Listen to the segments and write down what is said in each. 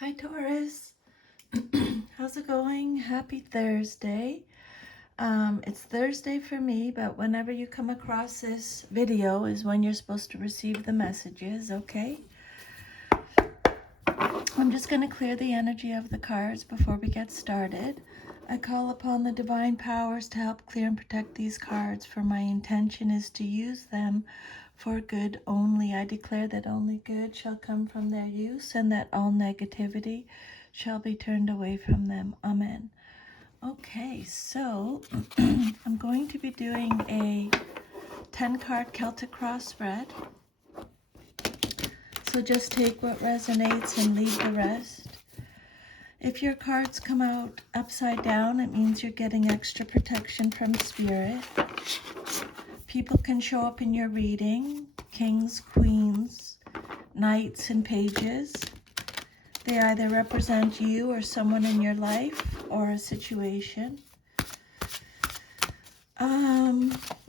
Hi Taurus, how's it going? Happy Thursday. It's Thursday for me, but whenever you come across this video is when you're supposed to receive the messages, okay? I'm just going to clear the energy of the cards before we get started. I call upon the divine powers to help clear and protect these cards, for my intention is to use them for good only. I declare that only good shall come from their use and that all negativity shall be turned away from them. Amen. Okay, so I'm going to be doing a 10-card Celtic cross spread. So just take what resonates and leave the rest. If your cards come out upside down, it means you're getting extra protection from spirit. People can show up in your reading, kings, queens, knights, and pages. They either represent you or someone in your life or a situation.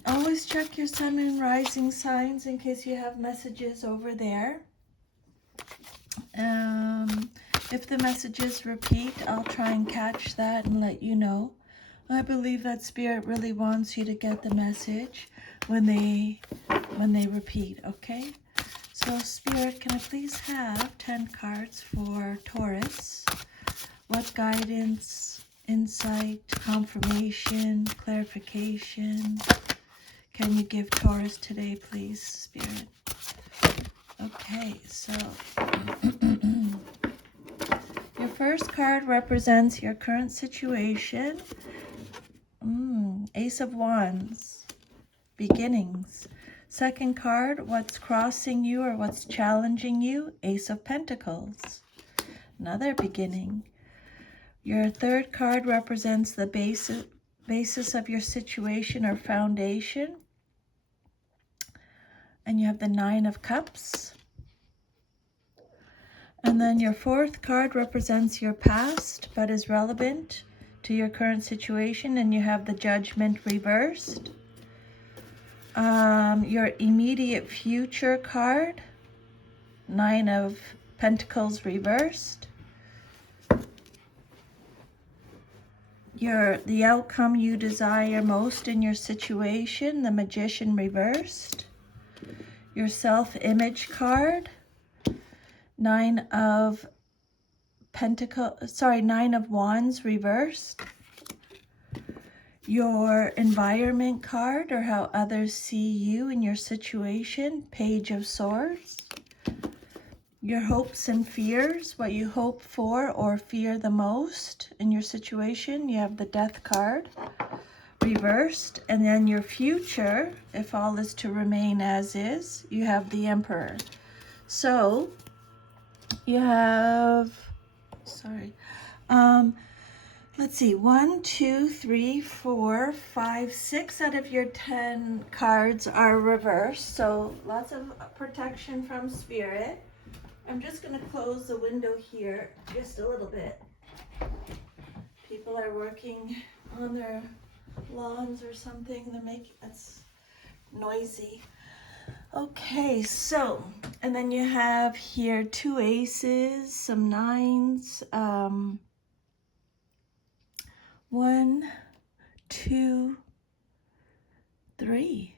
Always check your sun and rising signs in case you have messages over there. If the messages repeat, I'll try and catch that and let you know. I believe that Spirit really wants you to get the message when they repeat, okay? So Spirit, can I please have 10 cards for Taurus? What guidance, insight, confirmation, clarification can you give Taurus today, please, Spirit? Okay, so your first card represents your current situation. Ace of Wands, beginnings. Second card, what's crossing you or what's challenging you? Ace of Pentacles, another beginning. Your third card represents the basis of your situation or foundation. And you have the Nine of Cups. And then your fourth card represents your past, but is relevant to your current situation, and you have the Judgment reversed. Your immediate future card, Nine of Pentacles reversed. The outcome you desire most in your situation, the Magician reversed. Your self-image card, Nine of Wands reversed. Your environment card, or how others see you in your situation, Page of Swords. Your hopes and fears, what you hope for or fear the most in your situation, you have the Death card reversed. And then your future, if all is to remain as is, you have the Emperor. So you have, let's see, 1, 2, 3, 4, 5, 6 out of your 10 cards are reversed. So lots of protection from Spirit. I'm just going to close the window here just a little bit. People are working on their lawns or something. It's noisy. Okay, so, and then you have here 2 aces, some 9s, 1, 2, 3.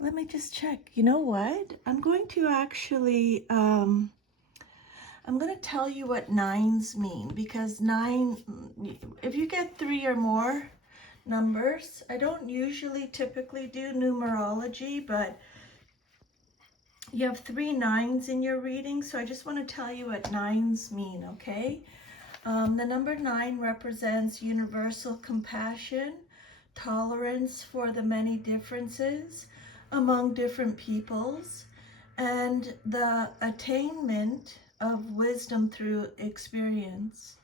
Let me just check. You know what? I'm going to actually, I'm going to tell you what 9s mean, because 9, if you get 3 or more numbers, I don't typically do numerology, but you have 3 9s in your reading, so I just want to tell you what 9s mean, okay? The number 9 represents universal compassion, tolerance for the many differences among different peoples, and the attainment of wisdom through experience.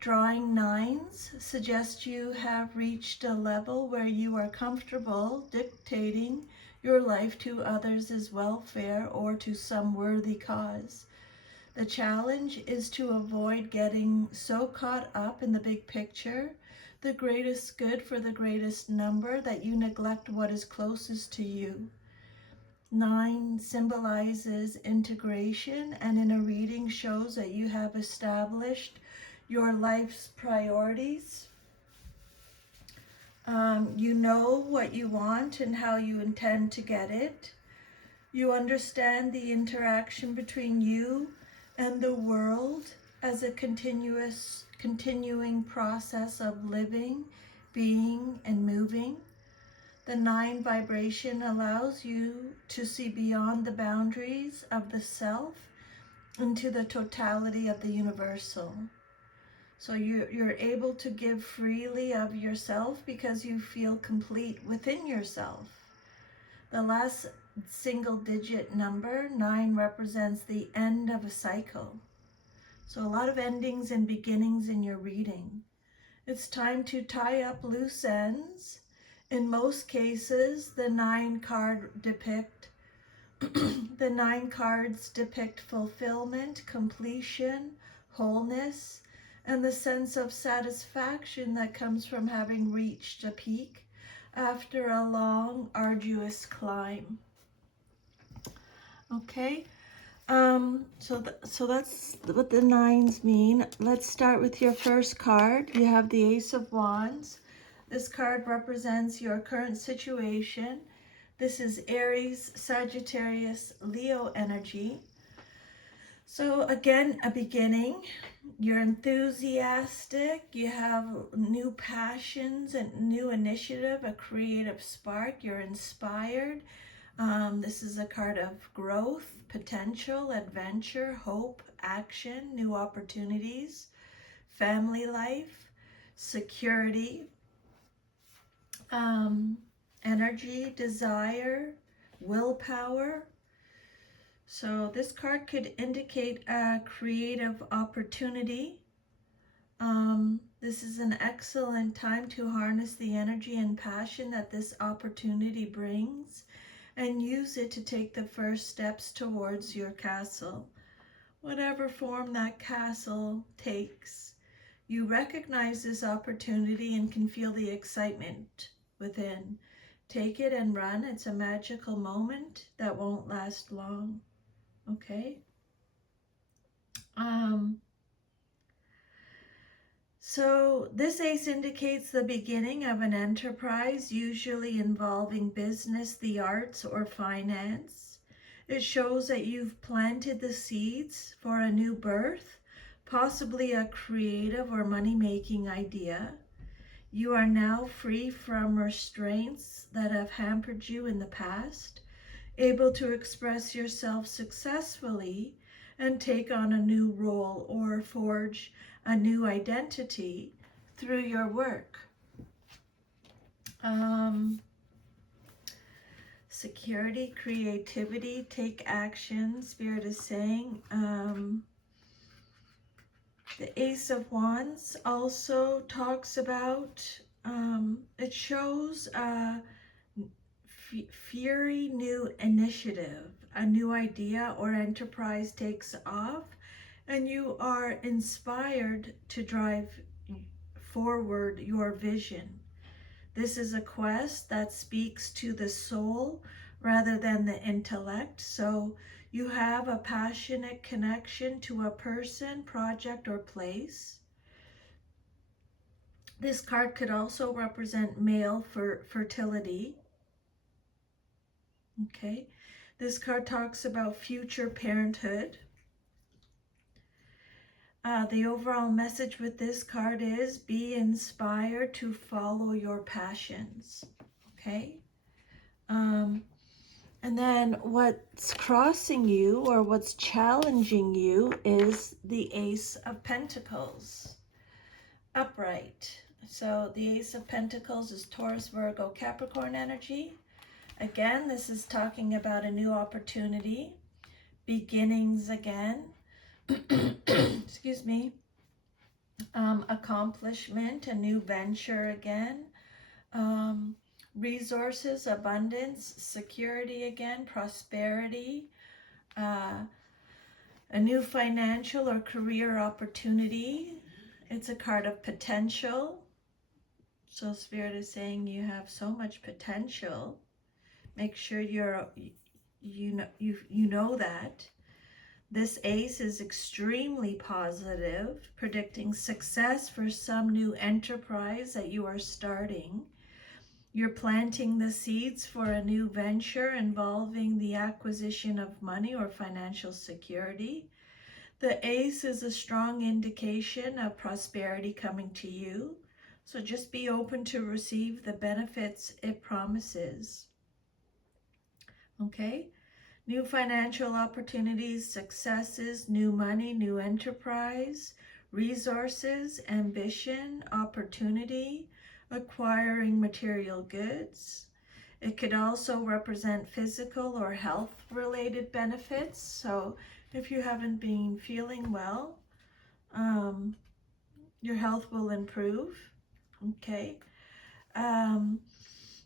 Drawing 9s suggests you have reached a level where you are comfortable dictating your life to others' welfare or to some worthy cause. The challenge is to avoid getting so caught up in the big picture, the greatest good for the greatest number, that you neglect what is closest to you. 9 symbolizes integration, and in a reading shows that you have established your life's priorities. You know what you want and how you intend to get it. You understand the interaction between you and the world as a continuing process of living, being, and moving. The 9 vibration allows you to see beyond the boundaries of the self into the totality of the universal. So you're able to give freely of yourself because you feel complete within yourself. The last single digit number, 9, represents the end of a cycle. So a lot of endings and beginnings in your reading. It's time to tie up loose ends. In most cases, the 9 cards depict fulfillment, completion, wholeness, and the sense of satisfaction that comes from having reached a peak after a long, arduous climb. Okay, so that's what the 9s mean. Let's start with your first card. You have the Ace of Wands. This card represents your current situation. This is Aries, Sagittarius, Leo energy. So again, a beginning. You're enthusiastic. You have new passions and new initiative, a creative spark. You're inspired. This is a card of growth, potential, adventure, hope, action, new opportunities, family life, security, energy, desire, willpower. So this card could indicate a creative opportunity. This is an excellent time to harness the energy and passion that this opportunity brings and use it to take the first steps towards your castle. Whatever form that castle takes, you recognize this opportunity and can feel the excitement within. Take it and run. It's a magical moment that won't last long. Okay? So this ace indicates the beginning of an enterprise, usually involving business, the arts, or finance. It shows that you've planted the seeds for a new birth, possibly a creative or money-making idea. You are now free from restraints that have hampered you in the past, able to express yourself successfully and take on a new role or forge a new identity through your work. Security, creativity, take action, Spirit is saying. The Ace of Wands also talks about, it shows fury, new initiative, a new idea or enterprise takes off, and you are inspired to drive forward your vision. This is a quest that speaks to the soul rather than the intellect. So you have a passionate connection to a person, project, or place. This card could also represent male fertility. Okay. This card talks about future parenthood. The overall message with this card is be inspired to follow your passions. Okay. And then what's crossing you or what's challenging you is the Ace of Pentacles, upright. So the Ace of Pentacles is Taurus, Virgo, Capricorn energy. Again, this is talking about a new opportunity, beginnings again, excuse me, accomplishment, a new venture again, resources, abundance, security again, prosperity, a new financial or career opportunity. It's a card of potential. So Spirit is saying you have so much potential. Make sure you know that. This ace is extremely positive, predicting success for some new enterprise that you are starting. You're planting the seeds for a new venture involving the acquisition of money or financial security. The ace is a strong indication of prosperity coming to you. So just be open to receive the benefits it promises. Okay? New financial opportunities, successes, new money, new enterprise, resources, ambition, opportunity, acquiring material goods. It could also represent physical or health-related benefits. So if you haven't been feeling well, your health will improve. Okay.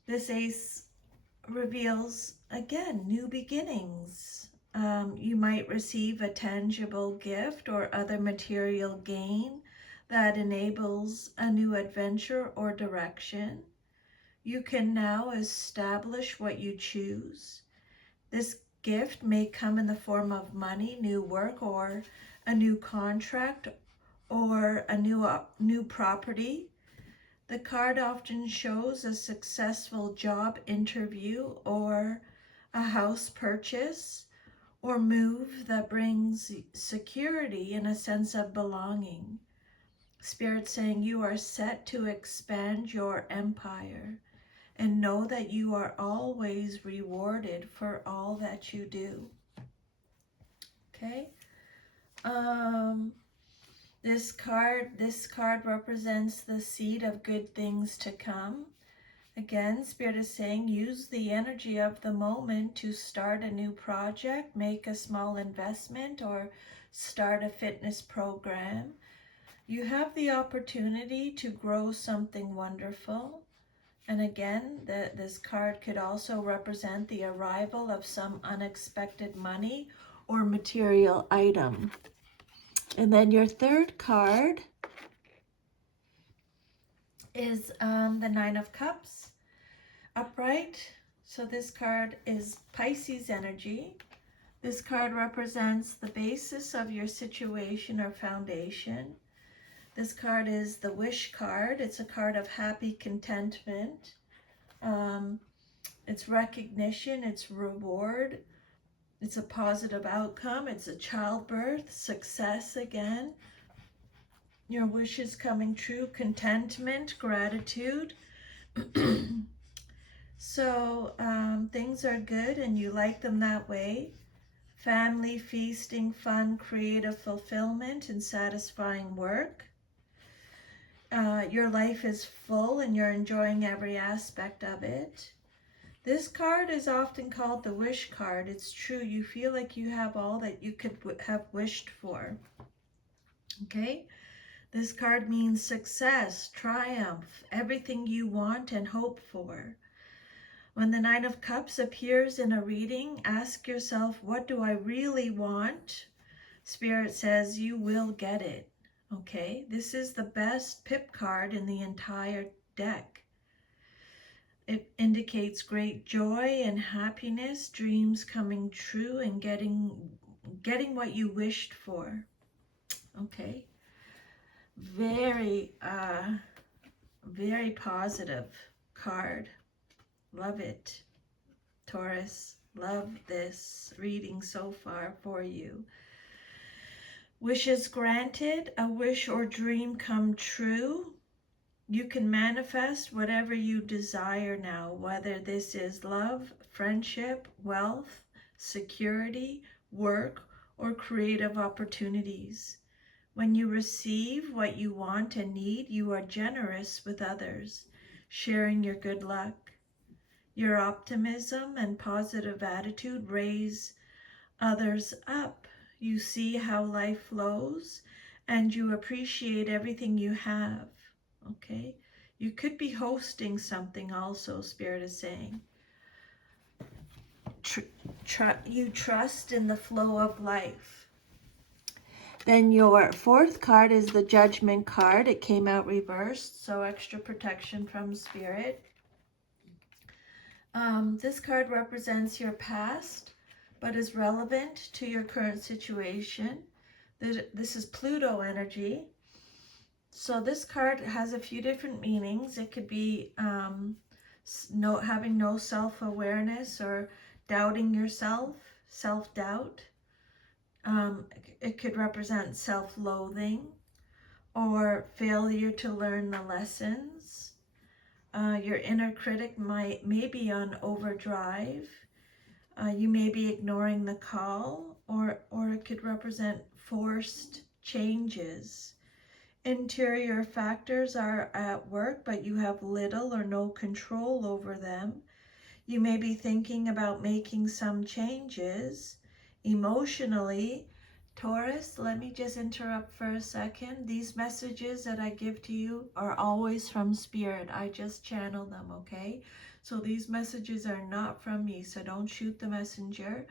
This ace reveals, again, new beginnings. You might receive a tangible gift or other material gain that enables a new adventure or direction. You can now establish what you choose. This gift may come in the form of money, new work, or a new contract, or a new property. The card often shows a successful job interview or a house purchase or move that brings security and a sense of belonging. Spirit saying you are set to expand your empire, and know that you are always rewarded for all that you do. Okay? This card represents the seed of good things to come. Again, Spirit is saying use the energy of the moment to start a new project, make a small investment, or start a fitness program. You have the opportunity to grow something wonderful. And again, this card could also represent the arrival of some unexpected money or material item. And then your third card is the Nine of Cups, upright. So this card is Pisces energy. This card represents the basis of your situation or foundation. This card is the Wish card. It's a card of happy contentment. It's recognition, it's reward, it's a positive outcome, it's a childbirth, success again, your wishes coming true, contentment, gratitude. So things are good and you like them that way. Family, feasting, fun, creative fulfillment, and satisfying work. Your life is full and you're enjoying every aspect of it. This card is often called the wish card. It's true. You feel like you have all that you could have wished for. Okay? This card means success, triumph, everything you want and hope for. When the Nine of Cups appears in a reading, ask yourself, what do I really want? Spirit says you will get it. Okay? This is the best pip card in the entire deck. It indicates great joy and happiness, dreams coming true, and getting what you wished for. Okay. Very, very positive card. Love it, Taurus. Love this reading so far for you. Wishes granted, a wish or dream come true. You can manifest whatever you desire now, whether this is love, friendship, wealth, security, work, or creative opportunities. When you receive what you want and need, you are generous with others, sharing your good luck. Your optimism and positive attitude raise others up. You see how life flows, and you appreciate everything you have. Okay, you could be hosting something also, Spirit is saying. You trust in the flow of life. Then your fourth card is the Judgment card. It came out reversed, so extra protection from Spirit. This card represents your past, but is relevant to your current situation. This is Pluto energy. So this card has a few different meanings. It could be having no self-awareness or doubting yourself, self-doubt. It could represent self-loathing or failure to learn the lessons. Your inner critic may be on overdrive. You may be ignoring the call, or it could represent forced changes. Interior factors are at work, but you have little or no control over them. You may be thinking about making some changes. Emotionally, Taurus, let me just interrupt for a second. These messages that I give to you are always from Spirit. I just channel them, okay? So these messages are not from me, so don't shoot the messenger.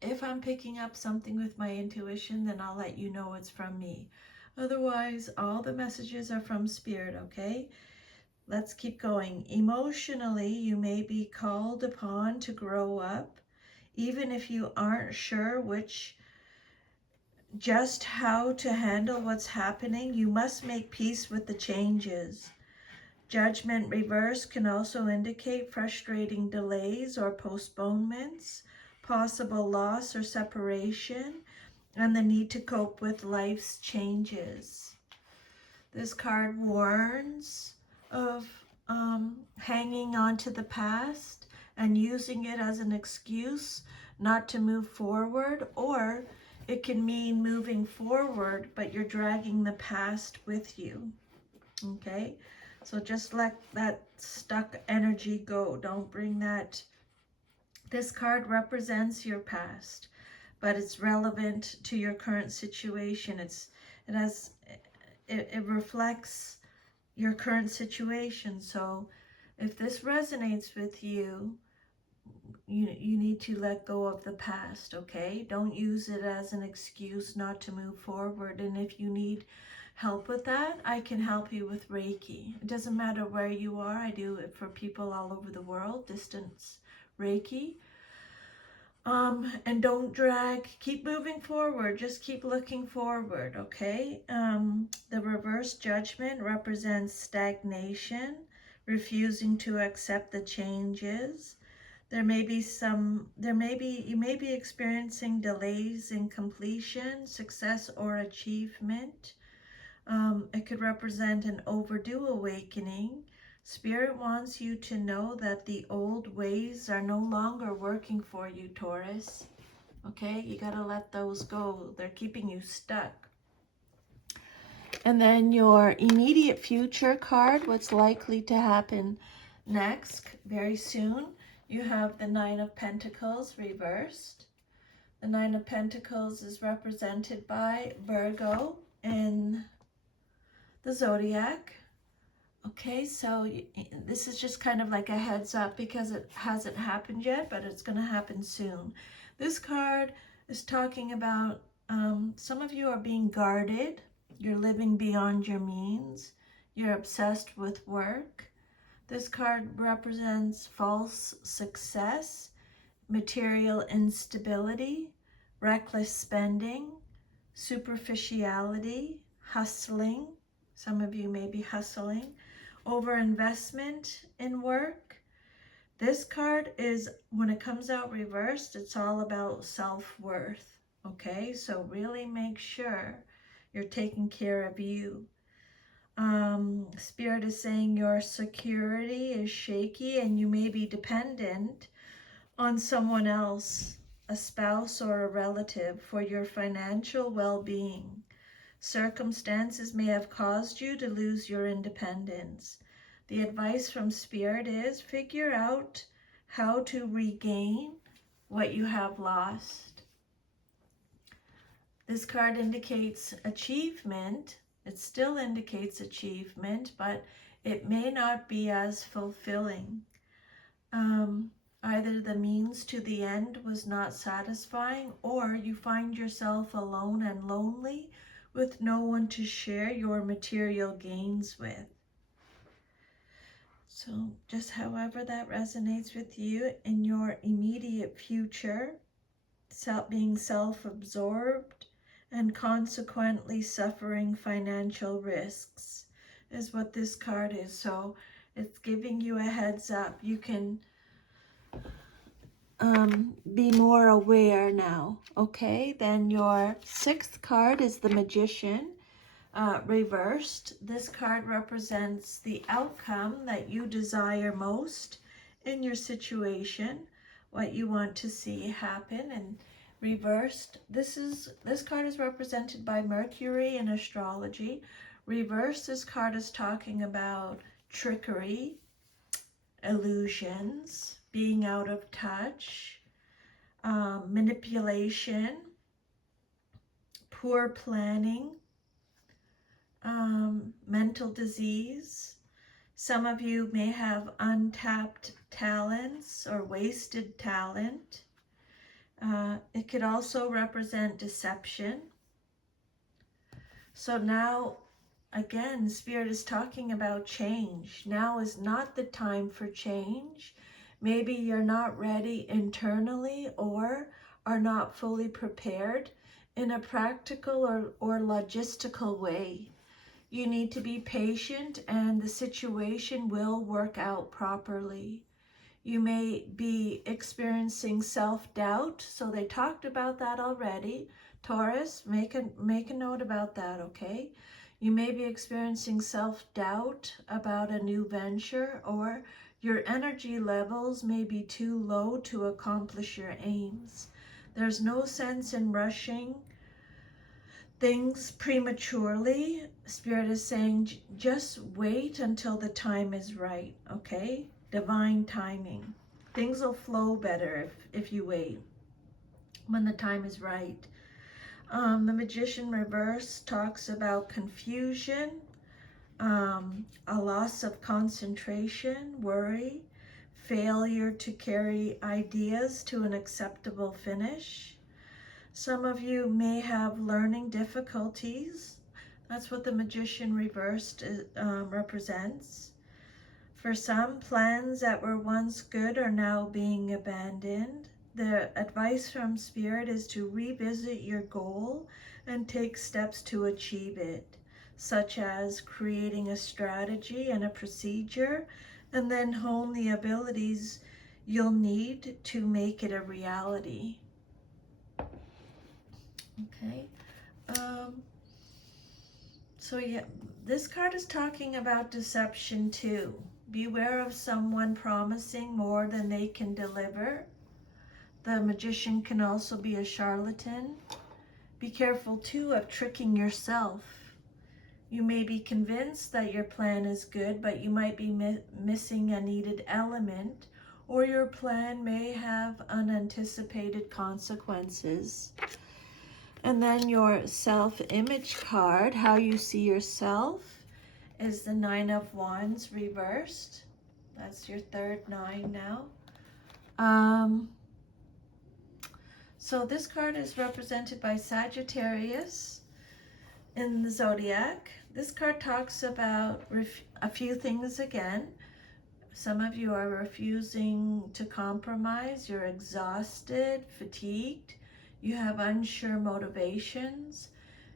If I'm picking up something with my intuition, then I'll let you know it's from me. Otherwise, all the messages are from Spirit, okay? Let's keep going. Emotionally, you may be called upon to grow up, even if you aren't sure just how to handle what's happening. You must make peace with the changes. Judgment reverse can also indicate frustrating delays or postponements, possible loss or separation, and the need to cope with life's changes. This card warns of hanging on to the past and using it as an excuse not to move forward, or it can mean moving forward, but you're dragging the past with you. Okay, so just let that stuck energy go. Don't bring that. This card represents your past, but it's relevant to your current situation. It reflects your current situation. So if this resonates with you, you need to let go of the past, okay? Don't use it as an excuse not to move forward. And if you need help with that, I can help you with Reiki. It doesn't matter where you are. I do it for people all over the world, distance Reiki. And don't drag, keep moving forward, just keep looking forward, okay? The reverse judgment represents stagnation, refusing to accept the changes. You may be experiencing delays in completion, success, or achievement. It could represent an overdue awakening. Spirit wants you to know that the old ways are no longer working for you, Taurus. Okay, you gotta let those go. They're keeping you stuck. And then your immediate future card, what's likely to happen next, very soon. You have the Nine of Pentacles reversed. The Nine of Pentacles is represented by Virgo in the zodiac. Okay, so this is just kind of like a heads up because it hasn't happened yet, but it's going to happen soon. This card is talking about some of you are being guarded. You're living beyond your means. You're obsessed with work. This card represents false success, material instability, reckless spending, superficiality, hustling. Some of you may be hustling. Overinvestment in work. This card is, when it comes out reversed, it's all about self-worth. Okay, so really make sure you're taking care of you. Spirit is saying your security is shaky and you may be dependent on someone else, a spouse or a relative, for your financial well-being. Circumstances may have caused you to lose your independence. The advice from Spirit is figure out how to regain what you have lost. This card indicates achievement. It still indicates achievement, but it may not be as fulfilling. Either the means to the end was not satisfying, or you find yourself alone and lonely with no one to share your material gains with. So just however that resonates with you in your immediate future, being self-absorbed and consequently suffering financial risks is what this card is. So it's giving you a heads up. You can be more aware now, okay? Then your sixth card is the Magician, reversed. This card represents the outcome that you desire most in your situation, what you want to see happen. And reversed, this card is represented by Mercury in astrology. Reversed, this card is talking about trickery, illusions, being out of touch, manipulation, poor planning, mental disease. Some of you may have untapped talents or wasted talent. It could also represent deception. So now, again, Spirit is talking about change. Now is not the time for change. Maybe you're not ready internally or are not fully prepared in a practical or logistical way. You need to be patient and the situation will work out properly. You may be experiencing self-doubt, so they talked about that already. Taurus, make a note about that, okay? You may be experiencing self-doubt about a new venture, or your energy levels may be too low to accomplish your aims. There's no sense in rushing things prematurely. Spirit is saying just wait until the time is right, okay? Divine timing. Things will flow better if you wait when the time is right. The Magician reverse talks about confusion, a loss of concentration, worry, failure to carry ideas to an acceptable finish. Some of you may have learning difficulties. That's what the Magician reversed represents. For some, plans that were once good are now being abandoned. The advice from Spirit is to revisit your goal and take steps to achieve it, such as creating a strategy and a procedure, and then hone the abilities you'll need to make it a reality. Okay. So yeah, this card is talking about deception too. Beware of someone promising more than they can deliver. The Magician can also be a charlatan. Be careful too of tricking yourself. You may be convinced that your plan is good, but you might be missing a needed element, or your plan may have unanticipated consequences. And then your self-image card, how you see yourself, is the Nine of Wands reversed. That's your third 9 now. So this card is represented by Sagittarius in the zodiac. This card talks about a few things again. Some of you are refusing to compromise. You're exhausted, fatigued. You have unsure motivations.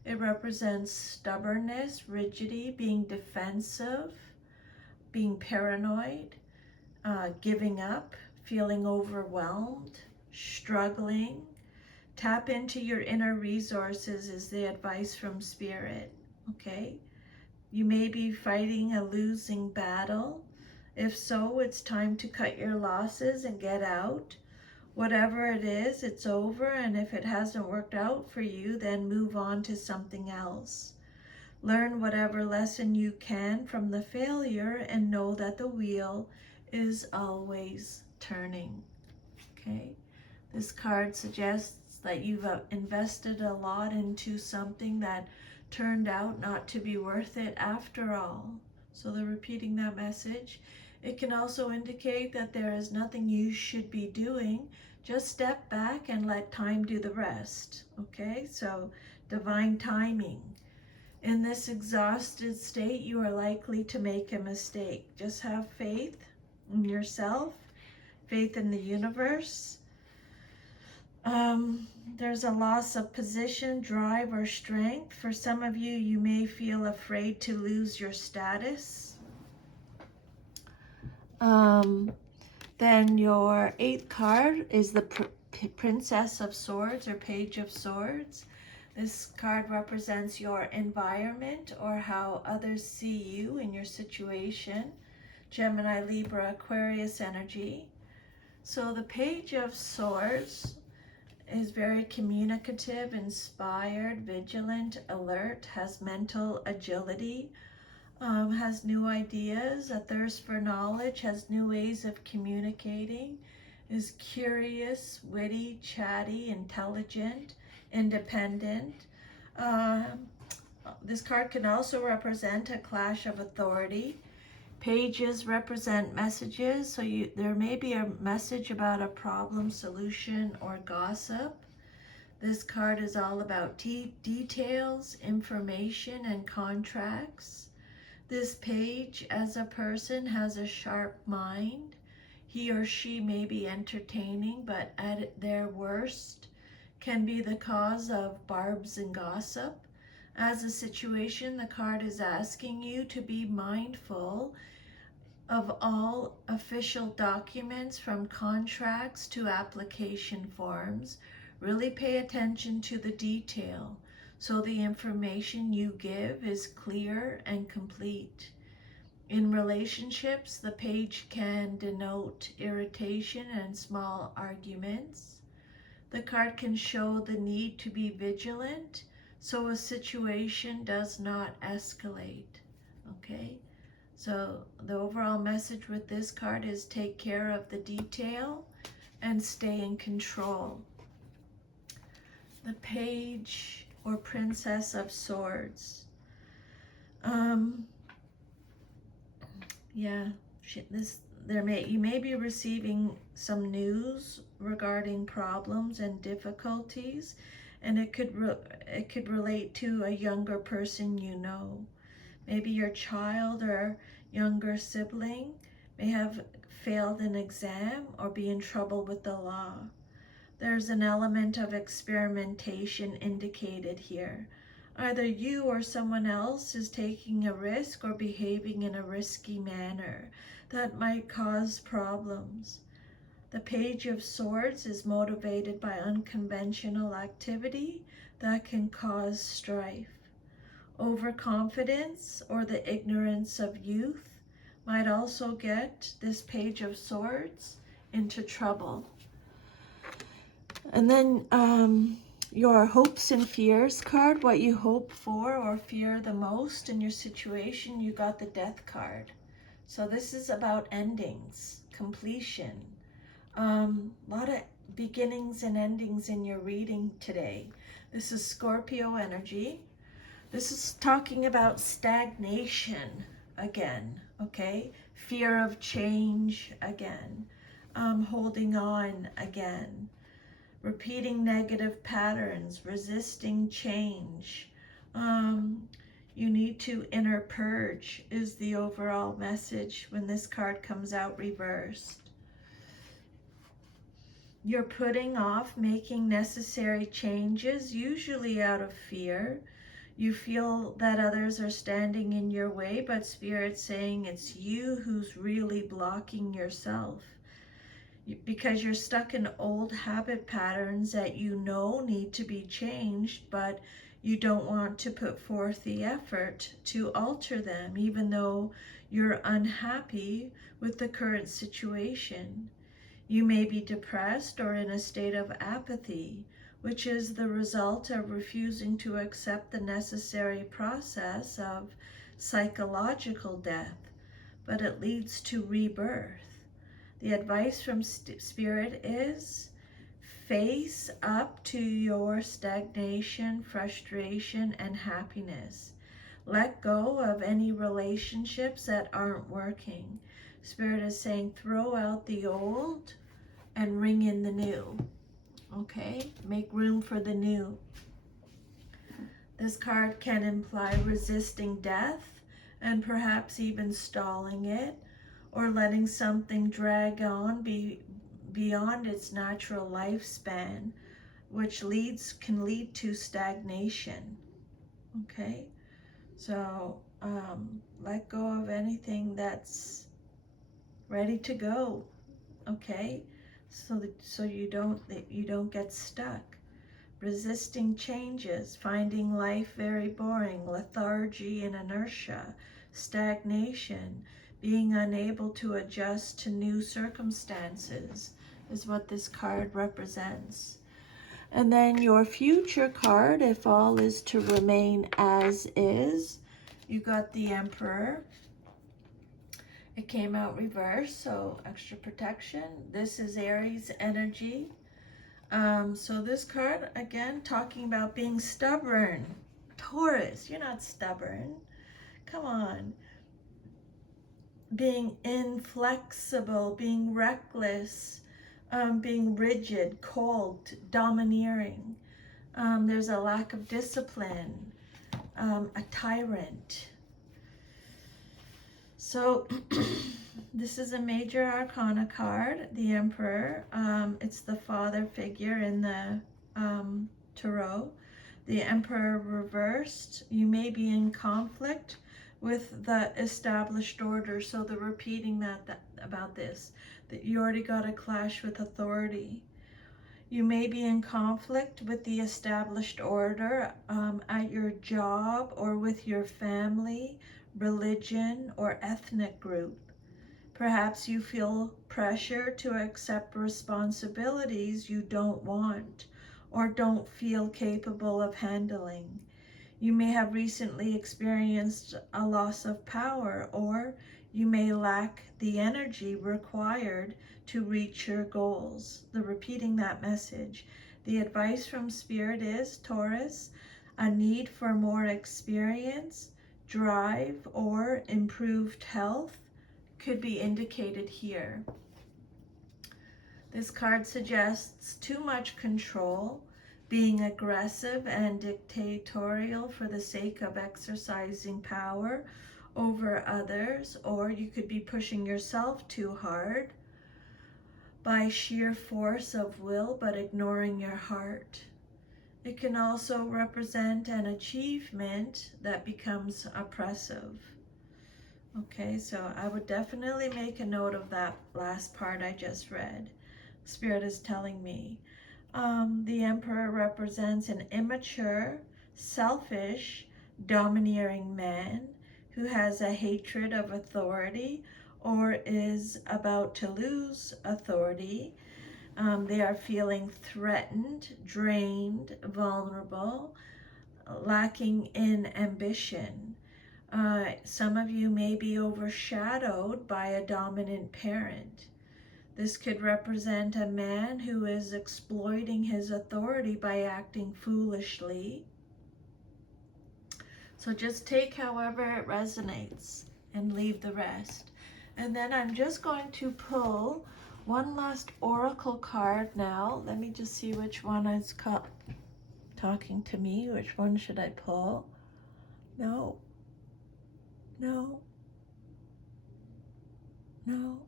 It represents stubbornness, rigidity, being defensive, being paranoid, giving up, feeling overwhelmed, struggling. Tap into your inner resources is the advice from Spirit, okay? You may be fighting a losing battle. If so, it's time to cut your losses and get out. Whatever it is, it's over, and if it hasn't worked out for you, then move on to something else. Learn whatever lesson you can from the failure and know that the wheel is always turning. Okay? This card suggests that you've invested a lot into something that turned out not to be worth it after all. So they're repeating that message. It can also indicate that there is nothing you should be doing. Just step back and let time do the rest. Okay, so divine timing. In this exhausted state, you are likely to make a mistake. Just have faith in yourself, faith in the universe. There's a loss of position, drive, or strength. For some of you, you may feel afraid to lose your status. Then your 8th card is the Princess of Swords or Page of Swords. This card represents your environment or how others see you in your situation. Gemini, Libra, Aquarius energy. So the Page of Swords is very communicative, inspired, vigilant, alert, has mental agility, has new ideas, a thirst for knowledge, has new ways of communicating, is curious, witty, chatty, intelligent, independent. This card can also represent a clash of authority. Pages represent messages, so there may be a message about a problem, solution, or gossip. This card is all about details, information, and contracts. This page, as a person, has a sharp mind. He or she may be entertaining, but at their worst can be the cause of barbs and gossip. As a situation, the card is asking you to be mindful of all official documents, from contracts to application forms. Really pay attention to the detail so the information you give is clear and complete. In relationships, the page can denote irritation and small arguments. The card can show the need to be vigilant so a situation does not escalate. Okay? So the overall message with this card is take care of the detail and stay in control. The Page or Princess of Swords. You may be receiving some news regarding problems and difficulties, and it could relate to a younger person you know. Maybe your child or younger sibling may have failed an exam or be in trouble with the law. There's an element of experimentation indicated here. Either you or someone else is taking a risk or behaving in a risky manner that might cause problems. The Page of Swords is motivated by unconventional activity that can cause strife. Overconfidence or the ignorance of youth might also get this Page of Swords into trouble. And then your hopes and fears card, what you hope for or fear the most in your situation, you got the Death card. So this is about endings, completion. A lot of beginnings and endings in your reading today. This is Scorpio energy. This is talking about stagnation again, okay? Fear of change again, holding on again, repeating negative patterns, resisting change. You need to inner purge is the overall message when this card comes out reversed. You're putting off making necessary changes, usually out of fear. You feel that others are standing in your way, but Spirit's saying it's you who's really blocking yourself. Because you're stuck in old habit patterns that you know need to be changed, but you don't want to put forth the effort to alter them, even though you're unhappy with the current situation. You may be depressed or in a state of apathy, which is the result of refusing to accept the necessary process of psychological death, but it leads to rebirth. The advice from Spirit is face up to your stagnation, frustration, and happiness. Let go of any relationships that aren't working. Spirit is saying throw out the old and ring in the new. Okay? Make room for the new. This card can imply resisting death and perhaps even stalling it, or letting something drag on beyond its natural lifespan, which can lead to stagnation. Okay, so let go of anything that's ready to go. Okay, so you don't get stuck. Resisting changes, finding life very boring, lethargy and inertia, stagnation, being unable to adjust to new circumstances is what this card represents. And then your future card, if all is to remain as is, you got the Emperor. It came out reversed, so extra protection. This is Aries energy. So this card, again, talking about being stubborn. Taurus, you're not stubborn. Come on. Being inflexible, being reckless, being rigid, cold, domineering. There's a lack of discipline, a tyrant. So this is a major arcana card, the Emperor. It's the father figure in the Tarot. The Emperor reversed. You may be in conflict with the established order. So they're repeating that about this, that you already got a clash with authority. You may be in conflict with the established order at your job or with your family, religion, or ethnic group. Perhaps you feel pressure to accept responsibilities you don't want or don't feel capable of handling. You may have recently experienced a loss of power, or you may lack the energy required to reach your goals. They're repeating that message. The advice from Spirit is, Taurus, a need for more experience, drive, or improved health could be indicated here. This card suggests too much control, being aggressive and dictatorial for the sake of exercising power over others, or you could be pushing yourself too hard by sheer force of will but ignoring your heart. It can also represent an achievement that becomes oppressive. Okay, so I would definitely make a note of that last part I just read. Spirit is telling me. The Emperor represents an immature, selfish, domineering man who has a hatred of authority or is about to lose authority. They are feeling threatened, drained, vulnerable, lacking in ambition. Some of you may be overshadowed by a dominant parent. This could represent a man who is exploiting his authority by acting foolishly. So just take however it resonates and leave the rest. And then I'm just going to pull one last oracle card now. Let me just see which one is talking to me. Which one should I pull? No. No. No.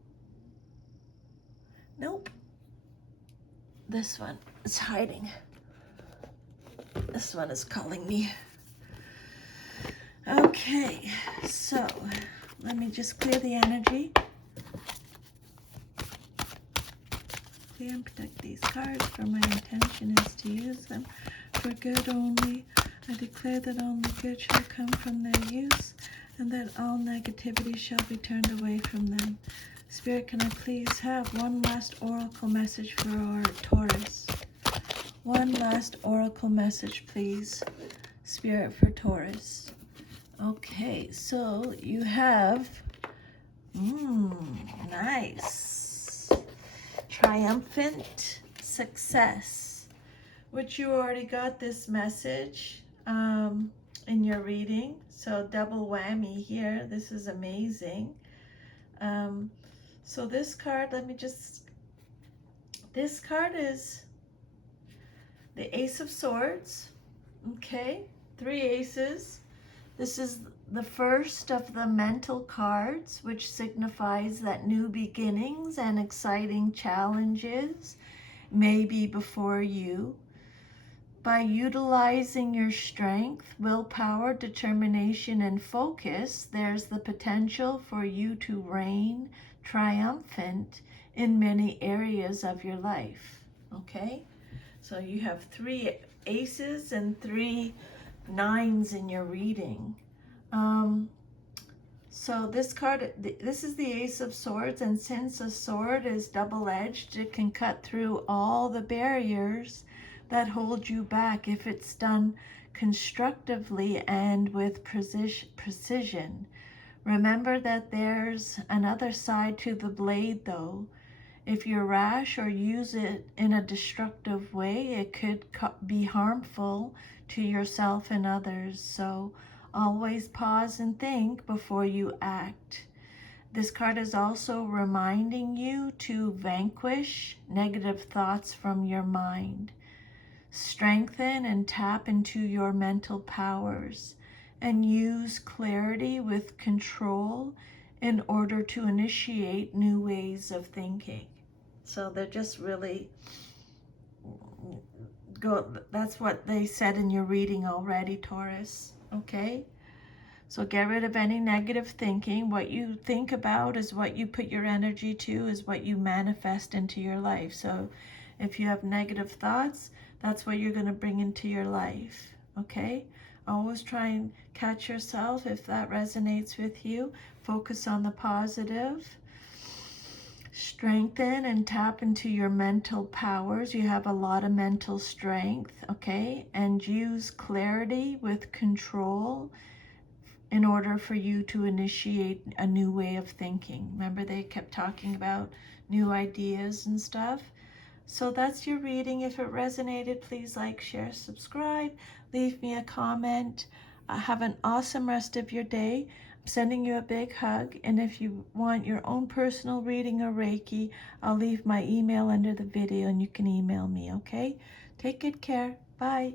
Nope. This one is hiding. This one is calling me. Okay, so let me just clear the energy. Clear and protect these cards, for my intention is to use them for good only. I declare that only good shall come from their use, and that all negativity shall be turned away from them. Spirit, can I please have one last oracle message for our Taurus? One last oracle message, please, Spirit, for Taurus. Okay, so you have, nice, triumphant success, which you already got this message in your reading. So double whammy here. This is amazing. So this card, this card is the Ace of Swords, okay? 3 aces. This is the first of the mental cards, which signifies that new beginnings and exciting challenges may be before you. By utilizing your strength, willpower, determination, and focus, there's the potential for you to reign triumphant in many areas of your life. Okay? So you have 3 aces and 3 nines in your reading. So this card, this is the Ace of Swords, and since a sword is double-edged, it can cut through all the barriers that hold you back if it's done constructively and with precision. Remember that there's another side to the blade, though. If you're rash or use it in a destructive way, it could be harmful to yourself and others. So always pause and think before you act. This card is also reminding you to vanquish negative thoughts from your mind. Strengthen and tap into your mental powers and use clarity with control in order to initiate new ways of thinking. So they're just really that's what they said in your reading already, Taurus. Okay? So get rid of any negative thinking. What you think about is what you put your energy to, is what you manifest into your life. So if you have negative thoughts, that's what you're going to bring into your life. Okay? Always try and catch yourself if that resonates with you. Focus on the positive. Strengthen and tap into your mental powers. You have a lot of mental strength, okay? And use clarity with control in order for you to initiate a new way of thinking. Remember, they kept talking about new ideas and stuff. So that's your reading. If it resonated, please like, share, subscribe, leave me a comment. Have an awesome rest of your day. I'm sending you a big hug. And if you want your own personal reading or Reiki, I'll leave my email under the video and you can email me, okay? Take good care. Bye.